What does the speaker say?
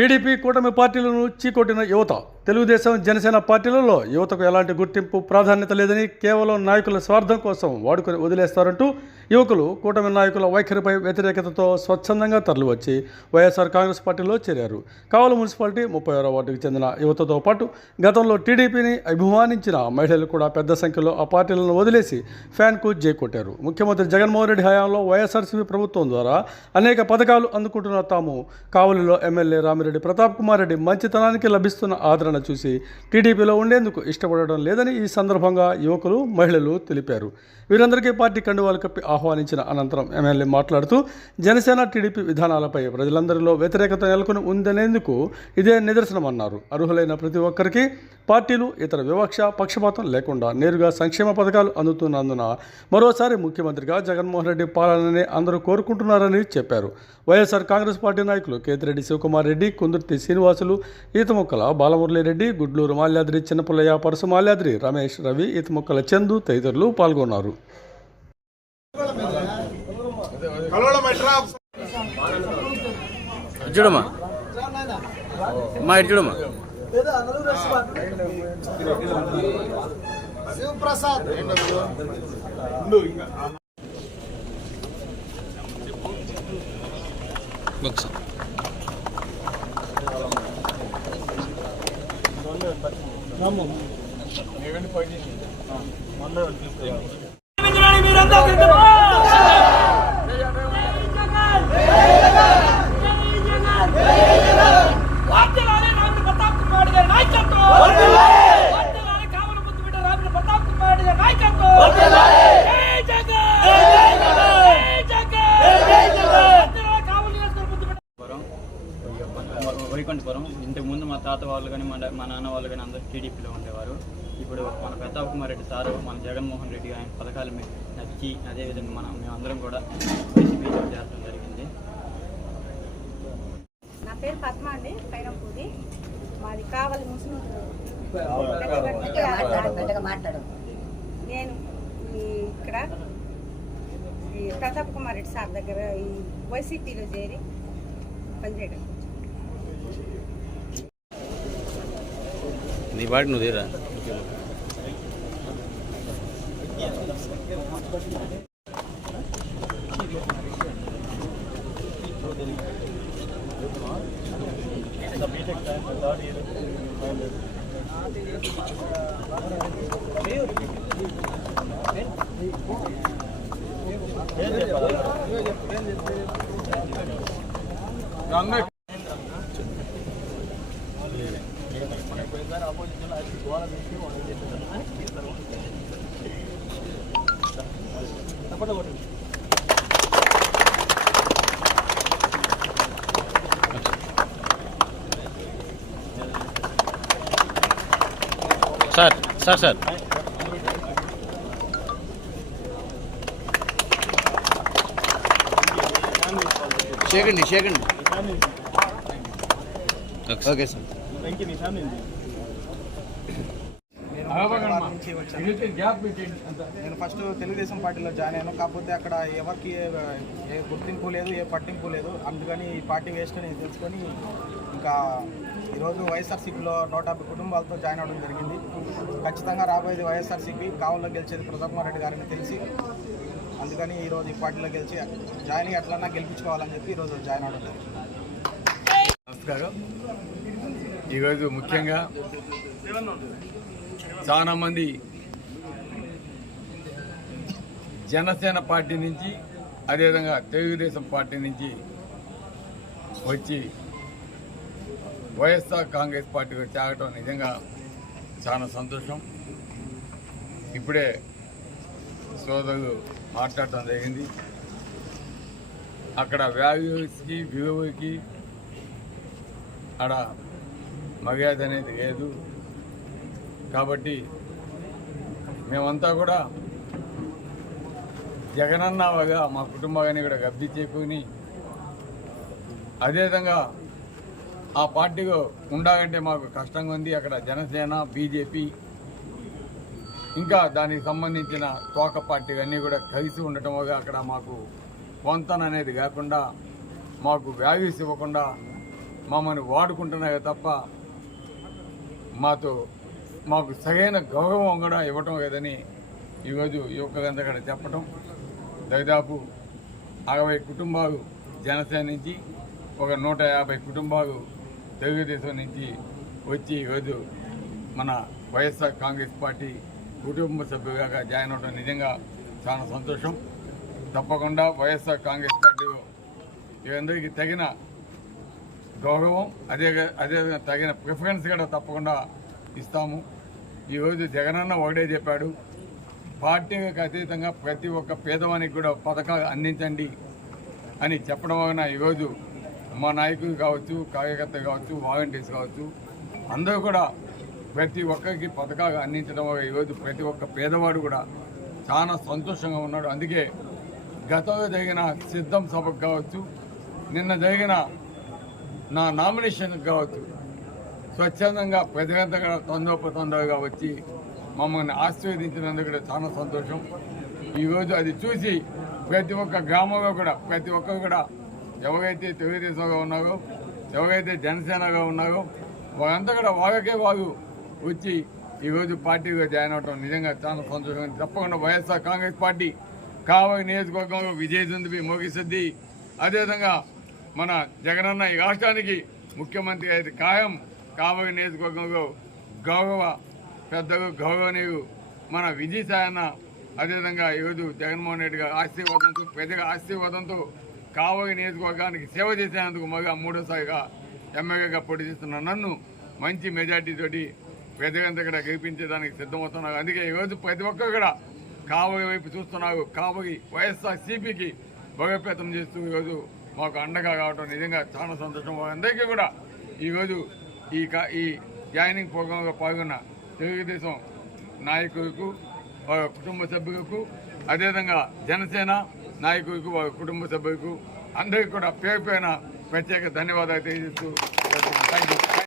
TDP కూటమి పార్టీలను చీకొట్టిన యువత. తెలుగుదేశం జనసేన పార్టీలలో యువతకు ఎలాంటి గుర్తింపు ప్రాధాన్యత లేదని, కేవలం నాయకుల స్వార్థం కోసం వాడుకొని వదిలేస్తారంటూ యువకులు కూటమి నాయకుల వైఖరిపై వ్యతిరేకతతో స్వచ్ఛందంగా తరలివచ్చి వైఎస్ఆర్ కాంగ్రెస్ పార్టీలో చేరారు. కావలి మున్సిపాలిటీ 36వ వార్డుకు చెందిన యువతతో పాటు గతంలో టీడీపీని అభిమానించిన మహిళలు కూడా పెద్ద సంఖ్యలో ఆ పార్టీలను వదిలేసి ఫ్యాన్కు జై కొట్టారు. ముఖ్యమంత్రి జగన్మోహన్ రెడ్డి హయాంలో వైఎస్ఆర్సీపీ ప్రభుత్వం ద్వారా అనేక పథకాలు అందుకుంటున్న తాము కావలిలో ఎమ్మెల్యే రామిరెడ్డి ప్రతాప్ కుమార్ రెడ్డి మంచితనానికి లభిస్తున్న ఆదరణ చూసి టీడీపీలో ఉండేందుకు ఇష్టపడడం లేదని ఈ సందర్భంగా యువకులు, మహిళలు తెలిపారు. వీరందరికీ పార్టీ కండువాలు కప్పి ఆహ్వానించిన అనంతరం ఎమ్మెల్యే మాట్లాడుతూ జనసేన టీడీపీ విధానాలపై ప్రజలందరిలో వ్యతిరేకత నెలకొని ఉందనేందుకు ఇదే నిదర్శనమన్నారు. అర్హులైన ప్రతి ఒక్కరికి పార్టీలు, ఇతర వివక్ష, పక్షపాతం లేకుండా నేరుగా సంక్షేమ పథకాలు అందుతున్నందున మరోసారి ముఖ్యమంత్రిగా జగన్మోహన్ రెడ్డి పాలననే అందరూ కోరుకుంటున్నారని చెప్పారు. వైఎస్ఆర్ కాంగ్రెస్ పార్టీ నాయకులు కేతిరెడ్డి శివకుమార్ రెడ్డి, కుందుర్తి శ్రీనివాసులు, ఈతముక్కల బాలమురళిరెడ్డి, గుడ్లూరు మాల్యాద్రి చిన్నపుల్లయ్య, పరసు మాల్యాద్రి, రమేష్, రవి, ఈతముక్కల చందు తదితరులు పాల్గొన్నారు. చూడమ్మా మా ఇటు చూడమ్మా శివప్రసాద్ వైకుంఠపురం. ఇంతకు ముందు మా తాత వాళ్ళు కానీ మా నాన్న వాళ్ళు కానీ అందరూ టీడీపీలో ఉండేవారు. ఇప్పుడు మన ప్రతాప్ కుమార్ రెడ్డి సారు, మన జగన్మోహన్ రెడ్డి ఆయన పథకాలు మీకు నచ్చి అదేవిధంగా మేమందరం కూడా వైసీపీలో చేరడం జరిగింది. నా పేరు పద్మ అండి, పైరంపూది. మాది కావలి ముస్లిం. నేను ఇక్కడ ఈ ప్రతాప్ కుమార్ రెడ్డి సార్ దగ్గర ఈ వైసీపీలో చేరి పనిచేయడం. నీ బాటి నువ్వు తీరా సార్ సార్ సార్ షేకండి షేకండి ఓకే సార్. నేను ఫస్ట్ తెలుగుదేశం పార్టీలో జాయిన్ అయ్యాను. కాకపోతే అక్కడ ఎవరికి ఏ గుర్తింపు లేదు, ఏ పట్టింపు లేదు. అందుకని ఈ పార్టీ వేస్ట్ అని తెలుసుకొని ఇంకా ఈరోజు వైఎస్ఆర్సీపీలో 150 కుటుంబాలతో జాయిన్ అవ్వడం జరిగింది. ఖచ్చితంగా రాబోయేది వైఎస్ఆర్సీపీ, కావల్లో గెలిచేది ప్రతాప్ కుమార్ రెడ్డి గారిని తెలిసి అందుకని ఈరోజు ఈ పార్టీలో గెలిచి జాయిన్ ఎట్లన్నా గెలిపించుకోవాలని చెప్పి ఈరోజు జాయిన్ అవ్వడం జరిగింది. నమస్కారం. ఈరోజు ముఖ్యంగా చాలామంది జనసేన పార్టీ నుంచి, అదేవిధంగా తెలుగుదేశం పార్టీ నుంచి వచ్చి వైఎస్ఆర్ కాంగ్రెస్ పార్టీకి చేరటం నిజంగా చాలా సంతోషం. ఇప్పుడే సోదరులు మాట్లాడటం జరిగింది. అక్కడ వాల్యూస్కి, విలువకి అక్కడ మర్యాద అనేది లేదు. కాబట్టి మేమంతా కూడా జగనన్న వల్ల మా కుటుంబాన్ని కూడా లబ్ధి చేకూని, అదేవిధంగా ఆ పార్టీలో ఉండాలంటే మాకు కష్టంగా ఉంది. అక్కడ జనసేన, బీజేపీ, ఇంకా దానికి సంబంధించిన తోక పార్టీలు అన్నీ కూడా కలిసి ఉండటం వల్ల అక్కడ మాకు పొంతన అనేది కాకుండా, మాకు వాల్యూస్ ఇవ్వకుండా మమ్మల్ని వాడుకుంటున్నాయో తప్ప మాకు సరైన గౌరవం కూడా ఇవ్వటం లేదని ఈరోజు యువకులంతా కూడా చెప్పటం. దాదాపు 60 కుటుంబాలు జనసేన నుంచి, ఒక 150 కుటుంబాలు తెలుగుదేశం నుంచి వచ్చి ఈరోజు మన వైఎస్ఆర్ కాంగ్రెస్ పార్టీ కుటుంబ సభ్యులుగా జాయిన్ అవడం నిజంగా చాలా సంతోషం. తప్పకుండా వైఎస్ఆర్ కాంగ్రెస్ పార్టీలో వీరందరికీ తగిన గౌరవం అదే తగిన ప్రిఫరెన్స్ కూడా తప్పకుండా ఇస్తాము. ఈరోజు జగనన్న ఒకటే చెప్పాడు, పార్టీలకు అతీతంగా ప్రతి ఒక్క పేదవానికి కూడా పథకాలు అందించండి అని చెప్పడం వలన ఈరోజు మా నాయకులు కావచ్చు, కార్యకర్తలు కావచ్చు, వాలంటీర్స్ కావచ్చు, అందరూ కూడా ప్రతి ఒక్కరికి పథకాలు అందించడం వల్ల ఈరోజు ప్రతి ఒక్క పేదవాడు కూడా చాలా సంతోషంగా ఉన్నాడు. అందుకే గతంలో జరిగిన సిద్ధం సభకు కావచ్చు, నిన్న జరిగిన నా నామినేషన్కి కావచ్చు, స్వచ్ఛందంగా ప్రజలంతా తొందరగా వచ్చి మమ్మల్ని ఆశీర్వదించినందుకు కూడా చాలా సంతోషం. ఈరోజు అది చూసి ప్రతి ఒక్క గ్రామంలో కూడా ప్రతి ఒక్కరు కూడా ఎవరైతే తెలుగుదేశంగా ఉన్నారో, ఎవరైతే జనసేనగా ఉన్నారో వారంతా కూడా వారు వచ్చి ఈరోజు పార్టీలో జాయిన్ అవడం నిజంగా చాలా సంతోషం. తప్పకుండా వైఎస్ఆర్ కాంగ్రెస్ పార్టీ కావలి నియోజకవర్గంలో విజయదుందుబి మోగిస్తుంది. అదేవిధంగా మన జగనన్న ఈ రాష్ట్రానికి ముఖ్యమంత్రి అయితే ఖాయం. కావలి నియోజకవర్గంలో గౌరవ పెద్దలు గౌరవనీయులు మన విజయసాయన్న, అదేవిధంగా ఈరోజు జగన్మోహన్ రెడ్డి గారు ఆశీర్వాదంతో ప్రజల ఆశీర్వాదంతో కావలి నియోజకవర్గానికి సేవ చేసేందుకు మళ్ళీ 3వసారిగా ఎమ్మెల్యేగా పోటీ చేస్తున్న నన్ను మంచి మెజార్టీతోటి ప్రజలంతా కూడా గెలిపించేదానికి సిద్ధమవుతున్నారు. అందుకే ఈరోజు ప్రతి ఒక్కరు కూడా కావలి వైపు చూస్తున్నారు. కావలి వైఎస్ఆర్ సిపికి బలోపేతం చేస్తూ ఈరోజు మాకు అండగా కావడం నిజంగా చాలా సంతోషం. అందరికీ కూడా ఈరోజు ఈ జాయినింగ్ ప్రోగ్రాంలో పాల్గొన్న తెలుగుదేశం నాయకులకు, వారి కుటుంబ సభ్యులకు, అదేవిధంగా జనసేన నాయకులకు, వారి కుటుంబ సభ్యులకు అందరికీ కూడా పేరు ప్రత్యేక ధన్యవాదాలు తెలియజేస్తూ థ్యాంక్ యూ.